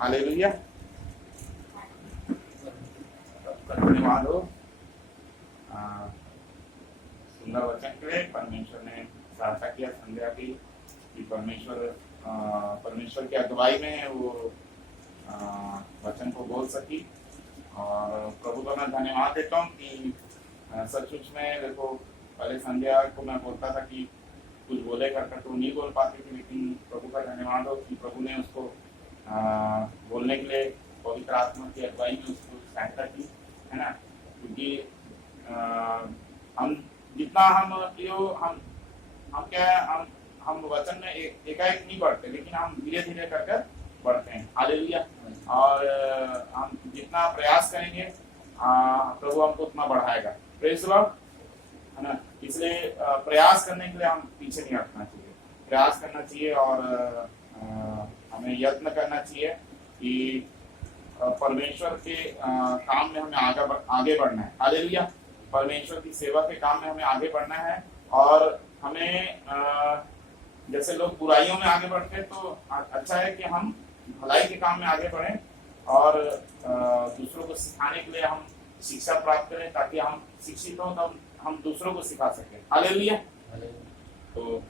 Hallelujah. धन्यवाद हो सुंदर वचन के लिए। परमेश्वर ने सहायता किया संध्या की कि परमेश्वर की अगुवाई में वो वचन को बोल सकी। और प्रभु को मैं धन्यवाद देता हूँ कि सचमुच में देखो पहले संध्या को मैं बोलता था कि कुछ बोले करता तो नहीं बोल पाती थी, लेकिन प्रभु का धन्यवाद हो कि प्रभु ने उसको बोलने के लिए पवित्र आत्मा की अगुवाई में उसको सहायता की, है ना। क्योंकि हम जितना हम वचन में एकाएक नहीं बढ़ते, लेकिन हम धीरे धीरे कर बढ़ते हैं। हालेलुया। और हम जितना प्रयास करेंगे प्रभु हमको उतना बढ़ाएगा। प्रेज़ द लॉर्ड, है ना। इसलिए प्रयास करने के लिए हम पीछे नहीं हटना चाहिए, प्रयास करना चाहिए और हमें यत्न करना चाहिए कि परमेश्वर के काम में हमें आगे बढ़ना है। हालेलुया। परमेश्वर की सेवा के काम में हमें आगे बढ़ना है। और हमें जैसे लोग बुराइयों में आगे बढ़ते हैं तो अच्छा है कि हम भलाई के काम में आगे बढ़ें और दूसरों को सिखाने के लिए हम शिक्षा प्राप्त करें, ताकि हम शिक्षित हों तो हम दूसरों को सिखा सकें। हालेलुया। तो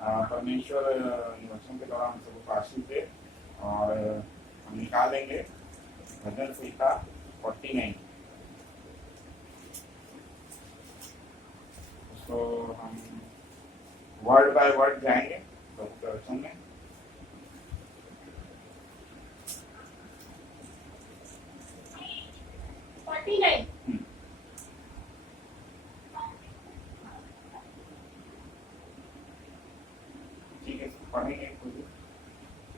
परमेश्वर वचन के दौरान सबको आशीष दे। और हम निकालेंगे भजन संहिता 49, उसको हम वर्ड बाय वर्ड जाएंगे प्रभु के वचन में। ठीक है, पढ़ेंगे।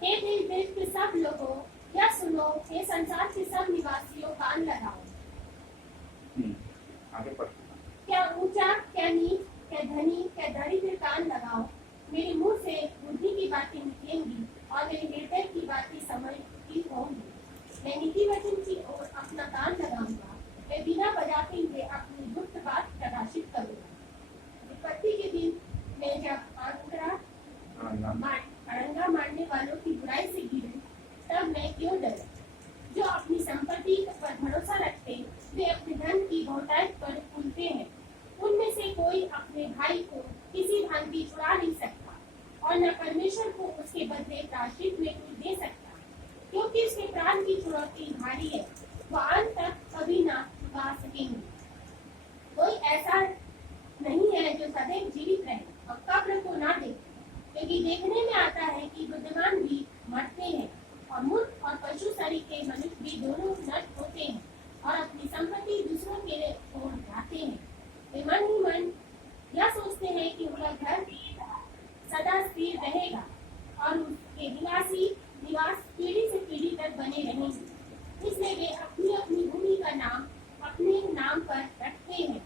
हे देश के सब लोगों, या सुनो, हे संसार के सब निवासियों, कान लगाओ। आगे पढ़। क्या ऊंचा, क्या नीच, क्या धनी, क्या दरिद्र, कान लगाओ। मेरे मुंह से बुद्धि की बातें निकलेंगी और मेरे हृदय की बातें समझ की होंगी। मैं नीति वचन की ओर अपना कान लगाऊंगा। मैं बिना बजाते हुए अपनी गुप्त बात प्रकाशित करूंगा। विपत्ति के दिन मैं जब अड़ंगा मारने वालों की बुराई से गिरूं, तब मैं क्यों डरूं। जो अपनी संपत्ति पर भरोसा रखते, वे अपने धन की बहुतायत पर फूलते हैं। उनमें से कोई अपने भाई को किसी भांति छुड़ा नहीं सकता और न परमेश्वर को उसके बदले प्रायश्चित में कुछ दे सकता, क्योंकि उसके प्राण की चुनौती भारी है, वह अंत तक कभी ना चुका सकेंगे। कोई ऐसा नहीं है जो सदैव जीवित रहे और कब्र को ना देखे, क्योंकि देखने में आता है कि बुद्धिमान भी मरते हैं और मूर्ख और पशु शरीर के मनुष्य भी दोनों नष्ट होते हैं और अपनी संपत्ति दूसरों के लिए छोड़ जाते हैं। वे मन ही मन यह सोचते हैं कि उनका घर सदा स्थिर रहेगा और उसके निवास पीढ़ी से पीढ़ी तक बने रहेंगे। इसलिए वे अपनी अपनी भूमि का नाम अपने नाम पर रखते हैं,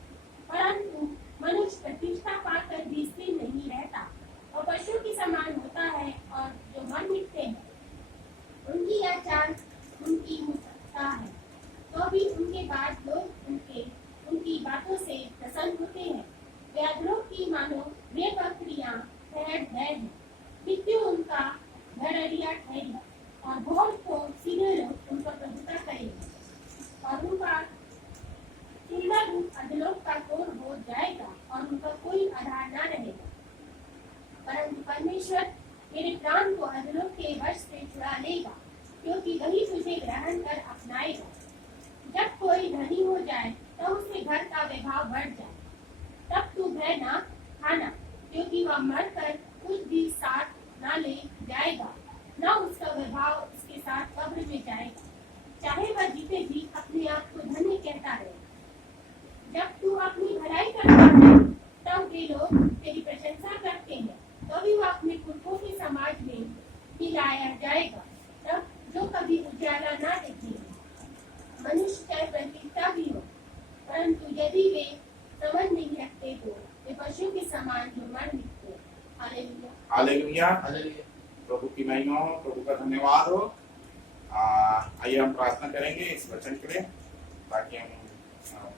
परंतु मनुष्य प्रतिष्ठा पाकर भी स्थिर नहीं रहता और पशु के समान होता है। और जो मर मिटते हैं उनकी यह चाल उनकी मुक्ता है, तो भी उनके बाद लोग उनकी बातों से प्रसन्न होते हैं। वे अधरों की मानो वे बकरियां ठहर है, मृत्यु उनका भरड़िया ठहरी और भोर को सीधे लोग उनका प्रभुता करेंगे और उनका सुंदर रूप अधलोक का कोर हो जाएगा और उनका कोई आधार न रहेगा। परंतु परमेश्वर मेरे प्राण को अधलोक के वश से छुड़ा लेगा, क्योंकि वही तुझे ग्रहण कर अपनाएगा। जब कोई धनी हो जाए तो उसके घर का वैभव बढ़ जाए, तब तू भय ना खाना, क्योंकि वह मरकर कुछ भी साथ न ले जाएगा, न उसका वैभव उसके साथ कब्र में जाएगा, चाहे वह जीते जी अपने आप को धनी कहता रहे। जब तू अपनी भलाई करता है तब वे लोग तेरी प्रशंसा करते हैं, तो भी वह अपने पुरखों के समाज में मिलाया जाएगा, तब जो कभी उजाला ना देखेंगे। मनुष्य चाहे प्रतिष्ठा भी हो, परंतु यदि वे समझ नहीं रखते तो वे पशु के समान जो मर मिटते। हालेलुया, हालेलुया, प्रभु की महिमा हो, प्रभु का धन्यवाद हो। आइए हम प्रार्थना करेंगे इस वचन के लिए, ताकि हम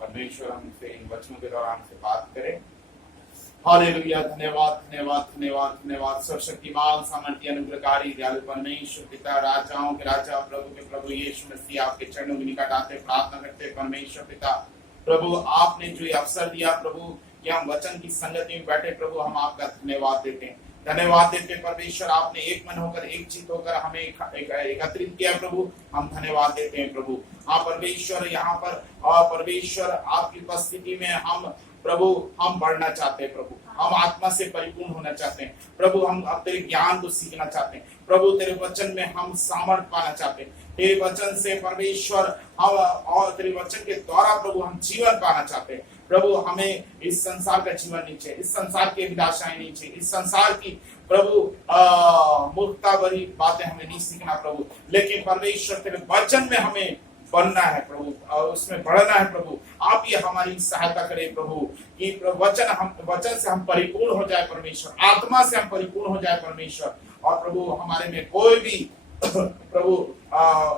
परमेश्वर हमसे इन वचनों के दौरान से बात करें। हालेलुया। धन्यवाद धन्यवाद धन्यवाद धन्यवाद। सर्वशक्तिमान सामर्थ्य अनुग्रहकारी दयालु परमेश्वर पिता, राजाओं के राजा, प्रभु के प्रभु यीशु मसीह आपके चरणों के निकट आते प्रार्थना करते परमेश्वर पिता, प्रभु आपने जो ये अवसर दिया प्रभु कि हम वचन की संगति में बैठे, प्रभु हम आपका धन्यवाद देते हैं। धन्यवाद देते परमेश्वर, आपने एक मन होकर एक चित होकर हमें एकत्रित किया प्रभु, हम धन्यवाद देते हैं प्रभु। हाँ परमेश्वर, यहाँ पर परमेश्वर आपकी उपस्थिति में हम प्रभु हम बढ़ना चाहते हैं प्रभु, हम आत्मा से परिपूर्ण होना चाहते हैं प्रभु, हम अब तेरे ज्ञान को सीखना चाहते हैं प्रभु, तेरे वचन में हम सामर्थ पाना चाहते हैं, तेरे वचन से परमेश्वर हम और तेरे वचन के द्वारा प्रभु हम जीवन पाना चाहते हैं प्रभु। हमें इस संसार का जीवन नहीं चाहिए, इस संसार की अभिलाषाएं नहीं चाहिए, इस संसार की प्रभु मूर्खता भरी बातें हमें नहीं सीखना प्रभु, लेकिन परमेश्वर तेरे वचन में हमें बनना है प्रभु और उसमें बढ़ना है प्रभु। आप ये हमारी सहायता करें प्रभु कि वचन से हम परिपूर्ण हो जाए परमेश्वर, आत्मा से हम परिपूर्ण हो जाए परमेश्वर, और प्रभु हमारे में कोई भी प्रभु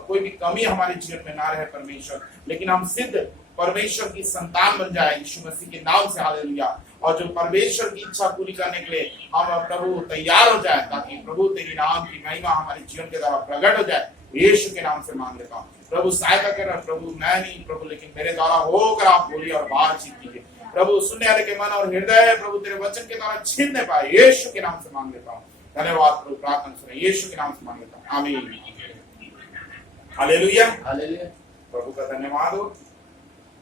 कोई भी कमी हमारे जीवन में ना रहे परमेश्वर, लेकिन हम सिद्ध परमेश्वर की संतान बन जाए यीशु मसीह के नाम से। हालेलुया। और जो परमेश्वर की इच्छा पूरी करने के लिए हम प्रभु तैयार हो जाए, ताकि प्रभु तेरी नाम की महिमा हमारे जीवन के द्वारा प्रकट हो जाए, यीशु के नाम से मांग लेता हूँ प्रभु। सहायता कर प्रभु, मैं नहीं प्रभु लेकिन मेरे द्वारा होकर आप बोलिए और बातचीत कीजिए प्रभु, सुनने वाले के मन और हृदय प्रभु तेरे वचन के द्वारा छीनने पाए, यीशु के नाम से मांग लेता हूँ। धन्यवाद प्रभु, प्रार्थना सुने यीशु के नाम से मांग लेता हूँ, आमीन। Hallelujah hallelujah. प्रभु का धन्यवाद हो।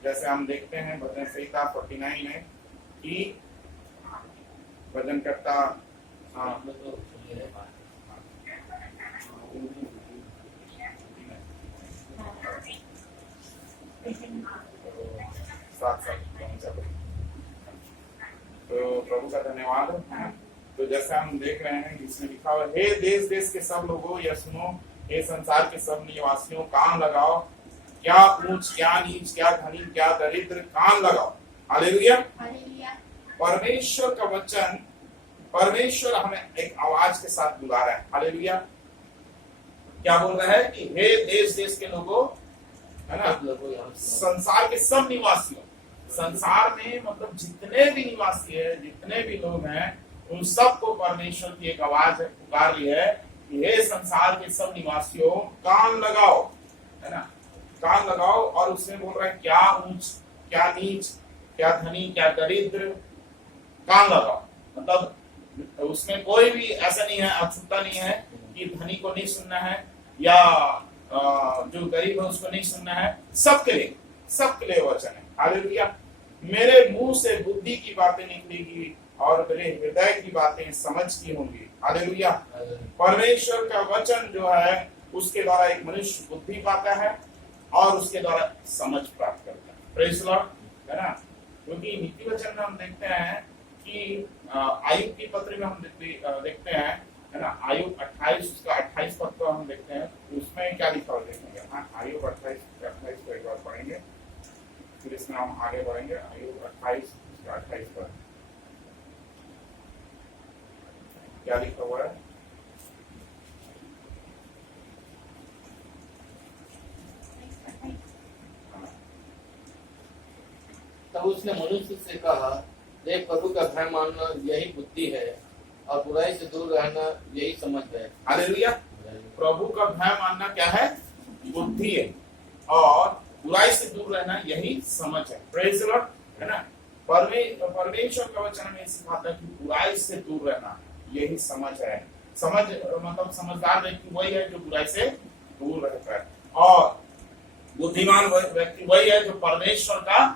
जैसे हम देखते हैं भजन संहिता 49 में कि भजन करता तो प्रभु का धन्यवाद हो। तो जैसे हम देख रहे हैं इसमें लिखा हुआ, हे देश देश के सब लोगों यह सुनो, हे संसार के सब निवासियों कान लगाओ, क्या ऊंच क्या नीच, क्या धनी क्या दरिद्र, कान लगाओ। हालेलुया। परमेश्वर का वचन, परमेश्वर हमें एक आवाज के साथ बुला रहा है। हालेलुया। क्या बोल रहा है कि हे देश देश के लोगों, है ना, संसार के सब निवासियों, संसार में मतलब जितने भी निवासी है, जितने भी लोग हैं, उन सबको परमेश्वर की एक आवाज पुकार रही है कि हे संसार के सब निवासियों कान लगाओ, है ना, कान लगाओ। और उसमें बोल रहा है क्या ऊंच क्या नीच, क्या धनी क्या दरिद्र, कान लगाओ। मतलब उसमें कोई भी ऐसा नहीं है, अछूता नहीं है कि धनी को नहीं सुनना है या जो गरीब है उसको नहीं सुनना है, सबके लिए वचन है। हालेलुया। मेरे मुंह से बुद्धि की बातें निकलेगी और मेरे हृदय की बातें समझ की होंगी। हालेलुया। परमेश्वर का वचन जो है उसके द्वारा एक मनुष्य बुद्धि पाता है और उसके द्वारा समझ प्राप्त करता है। प्रेज़ द लॉर्ड, है ना। क्योंकि नीति वचन में हम देखते हैं कि आयुब की पत्र में हम देखते हैं, है ना, आयुब 28 उसका 28 पद को हम देखते हैं, उसमें क्या लिखा हुआ देखेंगे। हाँ, आयुब 28 को एक बार पढ़ेंगे, फिर इसमें हम आगे बढ़ेंगे। आयुब 28 पद क्या लिखा हुआ है। तब उसने मनुष्य से कहा, देख प्रभु का भय मानना यही बुद्धि है और बुराई से दूर रहना यही समझ है। हालेलुया। प्रभु का भय मानना क्या है? बुद्धि है, और बुराई से दूर रहना यही समझ है। प्रेज़ द लॉर्ड, है ना। परमेश्वर का वचन हमें सिखाता है कि बुराई से दूर रहना यही समझ है। समझ मतलब समझदार व्यक्ति वही है जो बुराई से दूर रहता है, और बुद्धिमान व्यक्ति वही है जो परमेश्वर का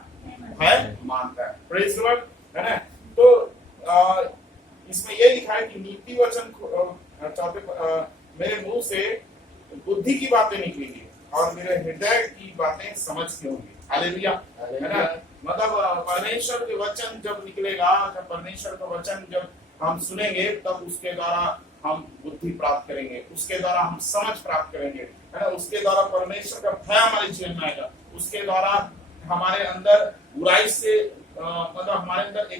भय मानता है। प्रेज़ द लॉर्ड, है ना। तो इसमें ये लिखा है कि नीति वचन मेरे मुंह से बुद्धि की बातें निकलेंगी और मेरे हृदय की बातें समझ की होंगी। हालेलुया, है ना। मतलब परमेश्वर के वचन जब निकलेगा, जब परमेश्वर का वचन जब हम सुनेंगे, तब उसके द्वारा हम बुद्धि प्राप्त करेंगे, उसके द्वारा हम समझ प्राप्त करेंगे, है ना। उसके द्वारा परमेश्वर का भय हमारे जीवन में आएगा, उसके द्वारा हमारे अंदर बुराई से मतलब हमारे अंदर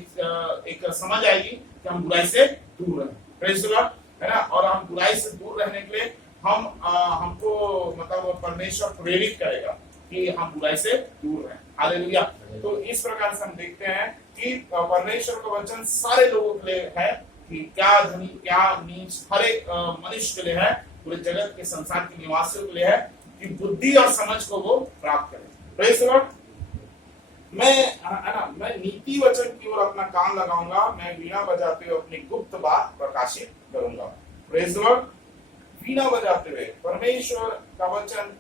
एक समझ आएगी कि हम बुराई से दूर रहें। प्रेज़ द लॉर्ड, है ना। और हम बुराई से दूर रहने के लिए हमको मतलब परमेश्वर प्रेरित करेगा, कि हम बुराई से दूर रहें। हालेलुया। तो इस प्रकार से हम देखते हैं कि परमेश्वर का वचन सारे लोगों के लिए है कि क्या धनी क्या नीच हर एक मनुष्य के लिए है, पूरे जगत के संसार के निवासियों के लिए है कि बुद्धि और समझ को वो प्राप्त करें। Praise the Lord. मैं नीति वचन की ओर अपना कान लगाऊंगा, मैं वीणा बजाते हुए अपनी गुप्त बात प्रकाशित करूंगा। Praise the Lord. वीणा बजाते हुए परमेश्वर का वचन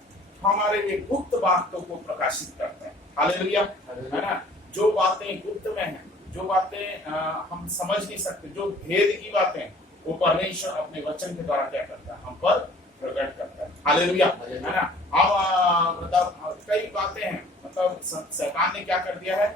हमारे लिए गुप्त बातों को प्रकाशित करता है। हालेलुया। है ना, जो बातें गुप्त में हैं, जो बातें हम समझ नहीं सकते, जो भेद की बातें, वो परमेश्वर अपने वचन के द्वारा क्या करता है, हम पर प्रकट करता है। हालेलुया। है ना, अब मतलब कई बातें हैं, मतलब शैतान ने क्या कर दिया है,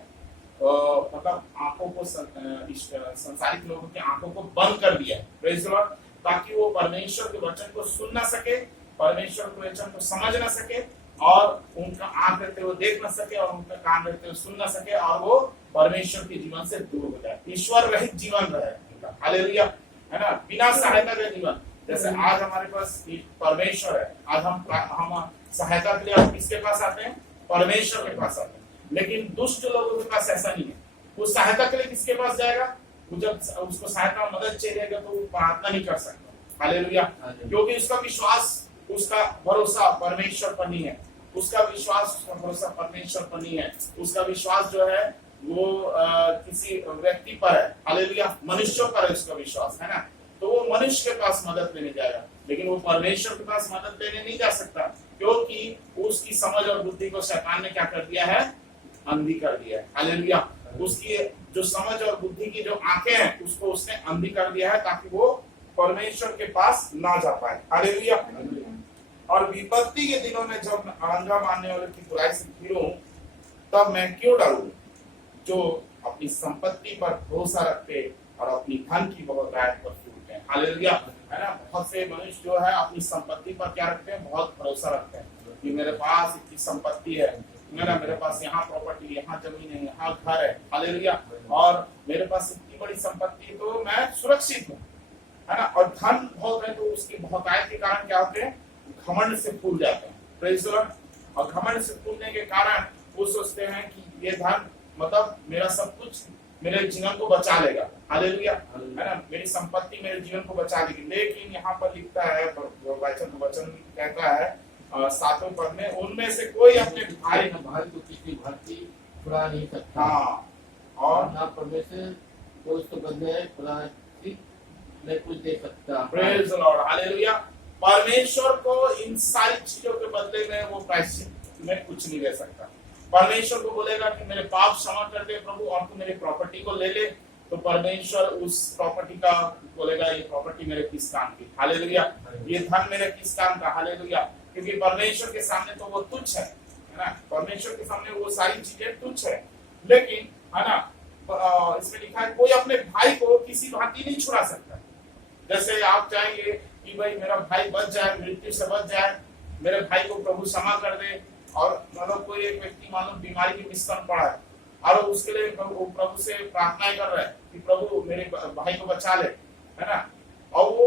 मतलब आंखों को संसारिक लोगों की आंखों को बंद कर दिया है। Praise the Lord. ताकि वो परमेश्वर के वचन को सुन ना सके, परमेश्वर के वचन को समझ ना सके, और उनका आंख रहते हुए देख ना सके, और उनका कान रहते हुए सुन ना सके, और वो परमेश्वर के जीवन से दूर हो जाए, ईश्वर रहित जीवन रहे। हालेलुया। है ना, बिना सहायता के जीवन। जैसे आज हमारे पास परमेश्वर है, आज हम सहायता के लिए हम किसके पास आते हैं, परमेश्वर के पास आते हैं। लेकिन दुष्ट लोगों के पास ऐसा नहीं है। वो सहायता के लिए किसके पास जाएगा, जब उसको सहायता मदद चाहिएगा तो वो प्रार्थना नहीं कर सकता। हालेलुया। क्योंकि उसका विश्वास, उसका भरोसा परमेश्वर पर नहीं है, उसका विश्वास, उसका भरोसा परमेश्वर पर नहीं है, उसका विश्वास जो है वो किसी व्यक्ति पर है। हालेलुया। मनुष्यों पर है उसका विश्वास, है ना। तो वो मनुष्य के पास मदद लेने जाएगा, लेकिन वो परमेश्वर के पास मदद लेने नहीं जा सकता, क्योंकि उसकी समझ और बुद्धि को शैतान ने क्या कर दिया है, अंधी कर दिया है। हालेलुया। उसकी जो समझ और बुद्धि की जो आंखें हैं, उसको उसने अंधी कर दिया है, ताकि वो परमेश्वर के पास ना जा पाए। हालेलुया। और विपत्ति के दिनों में जब अड़ंगा मारने वाले की बुराई से घिरूं, तब मैं क्यों डरूं? जो अपनी संपत्ति पर भरोसा रखते और अपनी धन की बहुतायत पर फूलते हैं। हालेलुया। है ना, बहुत से मनुष्य जो है अपनी संपत्ति पर क्या रखते हैं, बहुत भरोसा रखते हैं कि मेरे पास इतनी संपत्ति है, मेरे पास यहाँ प्रॉपर्टी, यहाँ जमीन है, यहाँ घर है। हालेलुया। और मेरे पास इतनी बड़ी संपत्ति है तो मैं सुरक्षित हूँ, है ना। और धन बहुत है तो उसकी बहुतायत के कारण क्या होते हैं, घमंड से फूल जाते हैं। Praise the Lord. और घमंड से फूलने के कारण वो सोचते हैं कि ये धन मतलब मेरा सब कुछ मेरे जीवन को बचा लेगा। हालेलुया। है ना, मेरी संपत्ति मेरे जीवन को बचा लेगी। लेकिन यहाँ पर लिखता है, वचन कहता है 7वें पद में, उनमें से कोई अपने भाई को किसी भांति छुड़ा नहीं सकता। हाँ, और ना परमेश्वर को उसके बदले में कुछ दे सकता। Praise the lord. हालेलुया। परमेश्वर को इन सारी चीजों के बदले में वो प्रायश्चित में कुछ नहीं दे सकता। परमेश्वर को बोलेगा कि मेरे पाप क्षमा कर दे प्रभु, और तू मेरी प्रॉपर्टी को ले ले, तो परमेश्वर उस प्रॉपर्टी का बोलेगा ये प्रॉपर्टी मेरे किस काम की। हालेलुया। ये धन मेरे किस काम का। हालेलुया। क्योंकि परमेश्वर के सामने तो वो तुच्छ है ना, परमेश्वर के सामने वो सारी चीजें तुच्छ है। लेकिन है ना, इसमें लिखा है कोई अपने भाई को किसी भांति नहीं छुड़ा सकता। जैसे आप चाहेंगे कि भाई मेरा भाई बच जाए, मृत्यु से बच जाए, मेरे भाई को प्रभु क्षमा कर दे, और मतलब कोई एक व्यक्ति मानो बीमारी के मिश्रण पड़ा है और उसके लिए प्रभु से प्रार्थनाएं कर रहा है कि प्रभु मेरे भाई को बचा ले, है ना। और वो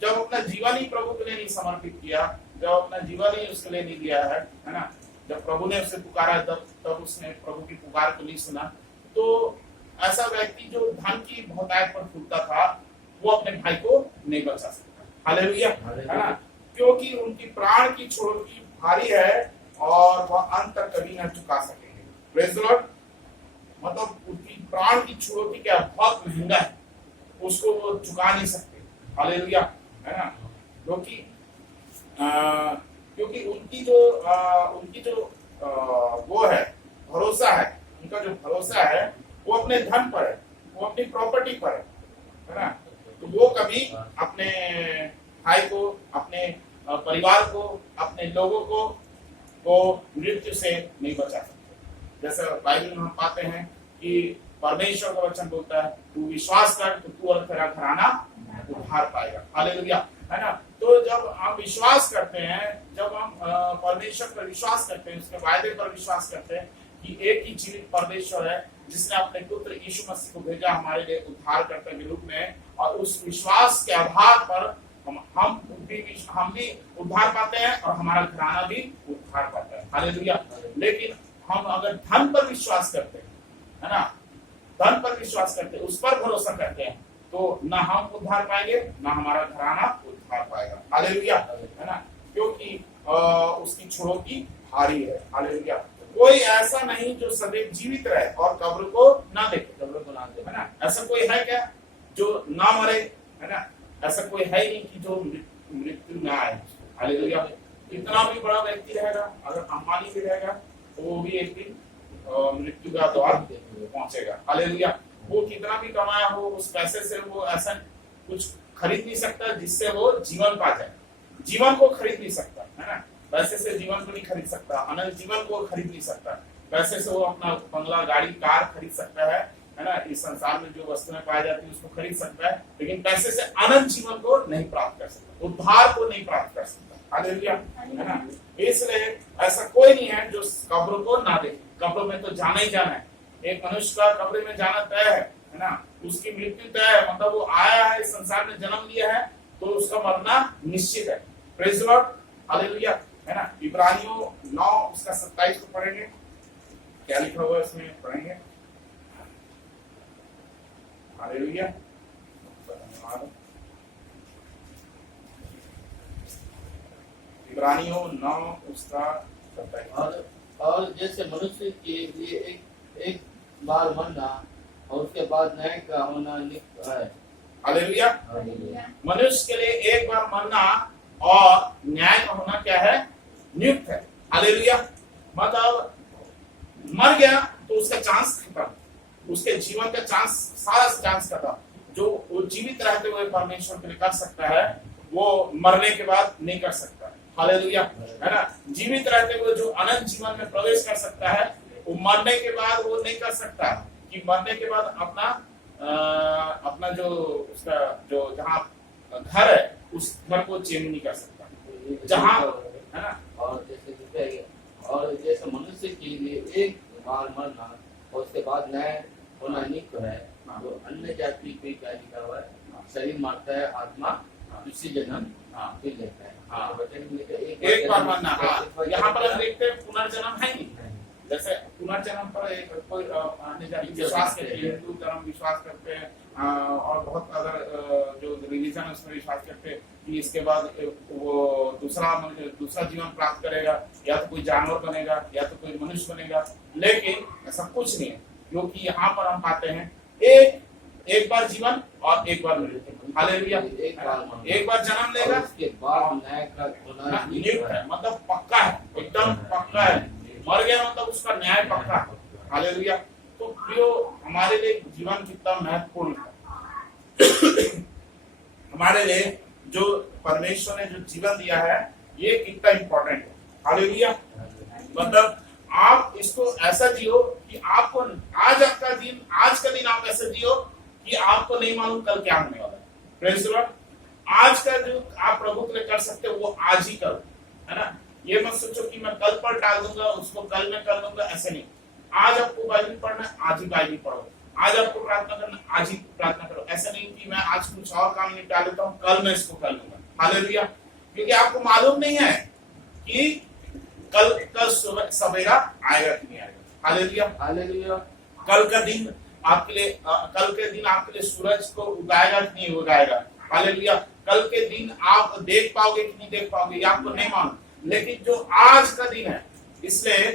जब अपना जीवन ही प्रभु के लिए नहीं समर्पित किया, जब अपना जीवन ही उसके लिए नहीं दिया है ना, जब प्रभु ने उसे पुकारा तब उसने प्रभु की पुकार को नहीं सुना, तो ऐसा व्यक्ति जो धन की बहुतायत पर फूलता था, वो अपने भाई को नहीं बचा सकता। हालेलुया। है ना, क्योंकि उनकी प्राण की छोड़की भारी है और वह अंत तक कभी न चुका सकेंगे। Praise the Lord. मतलब उनकी प्राण की छुड़ौती क्या बहुत महंगा है, उसको वो चुका नहीं सकते। हालेलुया। है ना, क्योंकि उनकी जो वो है भरोसा है, उनका जो भरोसा है वो अपने धन पर है, वो अपनी प्रॉपर्टी पर है ना। तो वो कभी अपने भाई को, अपने परिवार को, अपने लोगों को वो मृत्यु से नहीं बचा सकते। जैसे बाइबल में हम पाते हैं कि परमेश्वर का वचन बोलता है तू विश्वास कर तो तू और तेरा घराना उद्धार पाएगा। हालेलुया। है ना, तो जब हम विश्वास करते हैं, जब हम परमेश्वर पर विश्वास करते हैं, उसके वायदे पर विश्वास करते हैं कि एक ही जीवित परमेश्वर है जिसने अपने पुत्र यीशु मसीह को भेजा हमारे लिए उद्धारकर्ता के रूप में, और उस विश्वास के आधार पर हम भी उद्धार पाते हैं और हमारा घराना भी उद्धार पाता है। हालेलुया। लेकिन हम अगर धन पर विश्वास करते हैं, है ना, धन पर विश्वास करते हैं, उस पर भरोसा करते हैं, तो ना हम उद्धार पाएंगे ना हमारा घराना उद्धार पाएगा। हालेलुया, है ना, क्योंकि उसकी छुड़ौती भारी है। हालेलुया। कोई ऐसा नहीं जो सदैव जीवित रहे और कब्र को ना देखे, कब्र को ना देखे, है ना। ऐसा कोई है क्या जो ना मरे, है ना, ऐसा कोई है ही नहीं कि जो मृत्यु ना आए। हालेलुया। कितना भी बड़ा व्यक्ति रहेगा, अगर अंबानी भी रहेगा, तो वो भी एक दिन मृत्यु का द्वार पहुंचेगा। हालेलुया। वो कितना भी कमाया हो, उस पैसे से वो ऐसा कुछ खरीद नहीं सकता जिससे वो जीवन पा जाए। जीवन को खरीद नहीं सकता, है ना, पैसे से जीवन को नहीं खरीद सकता, अनंत जीवन को खरीद नहीं सकता। पैसे से वो अपना बंगला, गाड़ी, कार खरीद सकता है ना, इस संसार में जो वस्तुएं पाई जाती है उसको खरीद सकता है, लेकिन पैसे से अनंत जीवन को नहीं प्राप्त कर सकता, उद्धार को नहीं प्राप्त कर सकता। हालेलुया, है ना। इसलिए ऐसा कोई नहीं है जो कब्र को ना देखे। कब्र में तो जाना ही जाना है। एक मनुष्य का कब्र में जाना तय है ना, उसकी मृत्यु तय है, मतलब वो आया है, इस संसार में जन्म लिया है, तो उसका मरना निश्चित है। Praise the lord. हालेलुया, है ना। इब्रानियों 9 उसका 27 को पढ़ेंगे, क्या लिखा हुआ है इसमें, पढ़ेंगे। हालेलुया। इब्रानियों 9 उसका 27। और जैसे मनुष्य के लिए एक बार मरना और उसके बाद न्याय का होना नित्य है। हालेलुया। हालेलुया। मनुष्य के लिए एक बार मरना और न्याय का होना क्या है, नियुक्त है। हालेलुया। मतलब मर गया तो उसका चांस खत्म, उसके जीवन का चांस, सारा चांस खत्म। जो वो जीवित रहते हुए परमेश्वर के लिए कर सकता है, वो मरने के बाद नहीं कर सकता। हालेलुया, है ना। जीवित रहते हुए जो अनंत जीवन में प्रवेश कर सकता है, वो मरने के बाद वो नहीं कर सकता कि मरने के बाद अपना जो उसका जो जहाँ घर है उस घर को चेंज नहीं कर सकता, जहाँ, है ना। और जैसे मनुष्य के लिए एक बार मरना और उसके बाद न्याय होना नित्य है, तो अन्य जाति पे क्या लिखा हुआ है, शरीर मारता है, आत्मा दूसरी जन्म फिर लेता है। एक बार मरना। हाँ, यहाँ पर हम देखते हैं पुनर्जन्म है नहीं। जैसे पुनर्जन्म पर एक कोई अन्य जाति विश्वास करते हैं, हिंदू धर्म विश्वास करते हैं, और बहुत अदर जो रिलीजन है उसमें विश्वास करते हैं कि इसके बाद वो दूसरा जीवन प्राप्त करेगा, या तो कोई जानवर बनेगा या तो कोई मनुष्य बनेगा। लेकिन ऐसा कुछ नहीं है, क्योंकि यहाँ पर हम पाते हैं एक बार जीवन और एक बार मृत्यु। हालेलुया। एक बार जन्म लेगा, उसके बाद न्याय का होना नियुक्त है, मतलब पक्का है, एकदम पक्का है। मर गया मतलब उसका न्याय पक्का है। हालेलुया। तो प्रियो, हमारे लिए जीवन कितना महत्वपूर्ण है। हमारे लिए जो परमेश्वर ने जो जीवन दिया है, ये कितना इंपॉर्टेंट है। हालेलुया। मतलब आप इसको ऐसा जियो कि आपको आज का दिन आप ऐसा जियो कि आपको नहीं मालूम कल क्या होने वाला है। Praise the Lord. आज का जो आप प्रभु के लिए कर सकते हो वो आज ही करो, है ना। ये मत सोचो कि मैं कल पर टाल दूंगा, उसको कल में कर लूंगा, ऐसे नहीं। आज आपको बाइबल पढ़ना है, आज ही बाइबल पढ़ो। आज आपको प्रार्थना करना, आज ही प्रार्थना करो। ऐसा नहीं कि मैं आज कुछ और काम निपटा लेता हूँ, कल मैं इसको कर लूंगा। हालेलुया। क्योंकि आपको मालूम नहीं है कि कल सवेरा आएगा कि नहीं आएगा। हालेलुया। हालेलुया। कल के दिन आपके लिए सूरज को उगाएगा कि नहीं उगाएगा। हालेलुया। कल के दिन आप देख पाओगे कि नहीं देख पाओगे, ये आपको नहीं मालूम। लेकिन जो आज का दिन है, इसलिए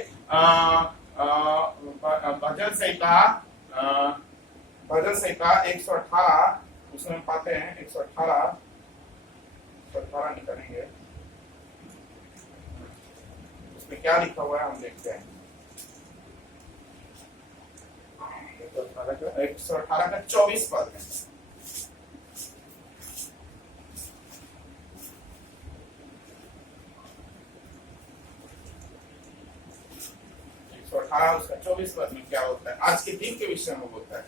भजन संहिता 118 उसमें पाते हैं, 118 निकलेंगे, उसमें क्या लिखा हुआ है हम देखते हैं। 118 का 24 पद है। उसका 24 पद में क्या होता है, आज के दिन के विषय में होता है।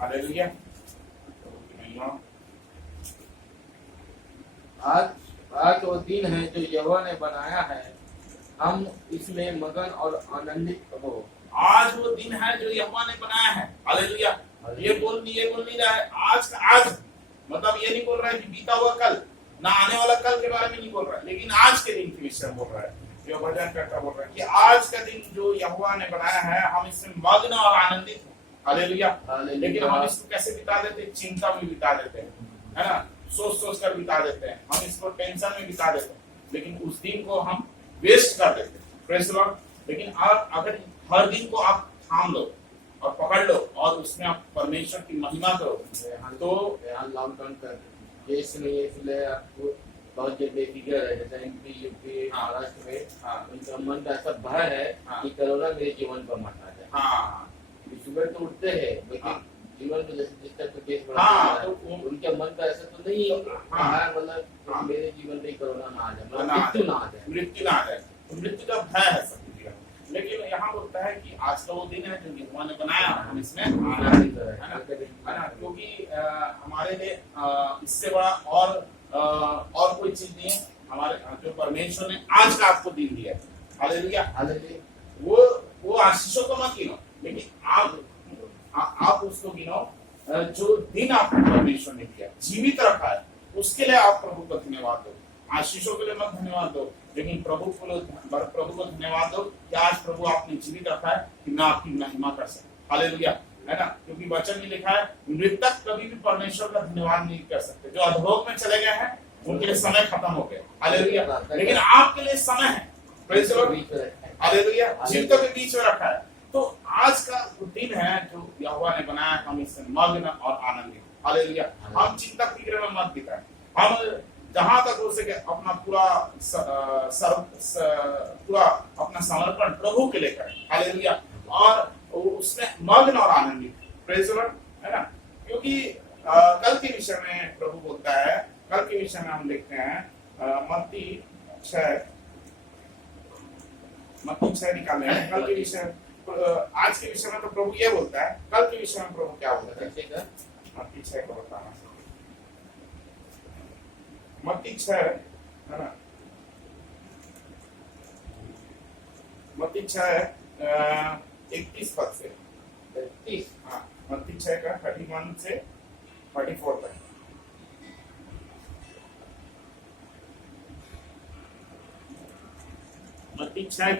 हालेलुया। आज वो दिन है जो यहोवा ने बनाया है, हम इसमें मगन और आनंदित हो। आज वो दिन है जो यहोवा ने बनाया है। हालेलुया। ये बोल नहीं रहा है आज मतलब ये नहीं बोल रहा है कि बीता हुआ कल, ना आने वाला कल के बारे में नहीं बोल रहा है, लेकिन आज के दिन के विषय में बोल रहा है। जो भजन करता बोल रहा है कि आज का दिन जो यहोवा ने बनाया है हम इसमें मग्न और आनंदित हैं। हालेलुया। लेकिन हम इसको कैसे बिता देते हैं? चिंता में बिता देते हैं, है ना, सोच कर बिता देते हैं, हम इसको टेंशन में बिता देते हैं, लेकिन उस दिन को हम वेस्ट कर देते हैं। Praise the Lord. लेकिन आप अगर हर दिन को आप थाम लो और पकड़ लो और उसमें आप परमेश्वर की महिमा करो तो यहाँ लॉकडाउन कर देश में इसलिए आपको बहुत जो बेफिक्र है, जैसे एमपी यूपी महाराष्ट्र में उनका मन का ऐसा भय है कि कोरोना मेरे जीवन पर मत आ जाए। हाँ सुबह तो उठते हैं लेकिन जीवन में जैसे जिस तरह केस हाँ, तो उनके मन का ऐसा तो नहीं है मतलब मेरे जीवन में कोरोना ना आ जाए, मतलब मृत्यु ना आ जाए, मृत्यु ना आ जाए, तो मृत्यु का भय है सबकी जीवन में। लेकिन यहाँ बोलता है कि आज का वो दिन है जो यहोवा ने बनाया, हम इसमें आनंदित है ना, क्योंकि हमारे लिए इससे बड़ा और कोई चीज नहीं है। हमारे जो परमेश्वर ने आज का आपको दिन दिया है, हालेलुया, वो आशीषों को मत गिनो, लेकिन आप उसको गिनो जो दिन आपको परमेश्वर ने दिया, जीवित रखा है, उसके लिए आप प्रभु को धन्यवाद दो। आशीषों के लिए मत धन्यवाद दो, लेकिन प्रभु को धन्यवाद दो कि आज प्रभु आपने जीवित रखा है कि मैं आपकी महिमा कर सकूं। हालेलुया, है ना, क्योंकि वचन में लिखा है मृतक कभी भी परमेश्वर का धन्यवाद नहीं कर सकते। जो अधोलोक में चले गए हैं उनके लिए समय खत्म हो गया। हालेलुया, लेकिन आपके लिए समय है। Praise the lord. हालेलुया, जीवितों के बीच में रखा है। तो आज का दिन है जो यहोवा ने बनाया, हम इससे मग्न और आनंदित। हालेलुया, हम चिंता फिक्र में मत बिताएं। हम जहां तक हो सके अपना पूरा अपना समर्पण प्रभु के लिए करें। हालेलुया, और उसमें मग्न और आनंदित। प्रेज़ द लॉर्ड, है ना, क्योंकि कल के विषय में प्रभु बोलता है, कल के विषय में हम देखते हैं मत्ती 6 निकाले हैं। कल के विषय, आज के विषय में तो प्रभु ये बोलता है, कल के विषय में प्रभु क्या बोलता है? मत्ती 6 को बताना, मत्ती 6, है ना, मत्ती 6 31 पद से 31। हाँ, मत्ती 6 का 31 से 34 तक। मत्ती 6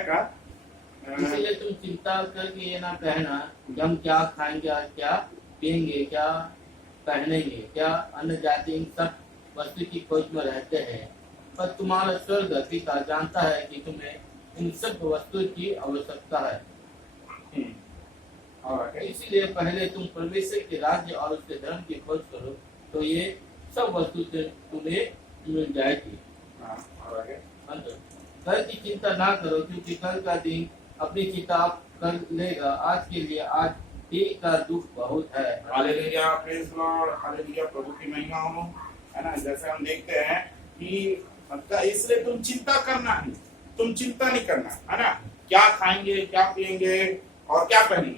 का इसलिए तुम चिंता करके ये ना कहना कि हम क्या खाएंगे, आज क्या पिएंगे, क्या पहनेंगे, क्या अन्य जाति इन सब वस्तु की खोज में रहते हैं, पर तुम्हारा स्वर्ग पिता जानता है कि तुम्हें इन सब वस्तु की आवश्यकता है। इसीलिए पहले तुम परमेश्वर के राज्य और उसके धर्म की खोज करो तो ये सब वस्तु तुम्हें मिल जाएगी। कल की चिंता ना करो, क्योंकि कल का दिन अपनी चिंता कर लेगा। आज के लिए आज ही का दुख बहुत है। Hallelujah, praise the lord, hallelujah, प्रभु की महिमा हो, है ना। जैसे हम देखते हैं कि इसलिए तुम चिंता करना नहीं, तुम चिंता नहीं करना, है ना, क्या खाएंगे, क्या पिएंगे और क्या पहनेंगे,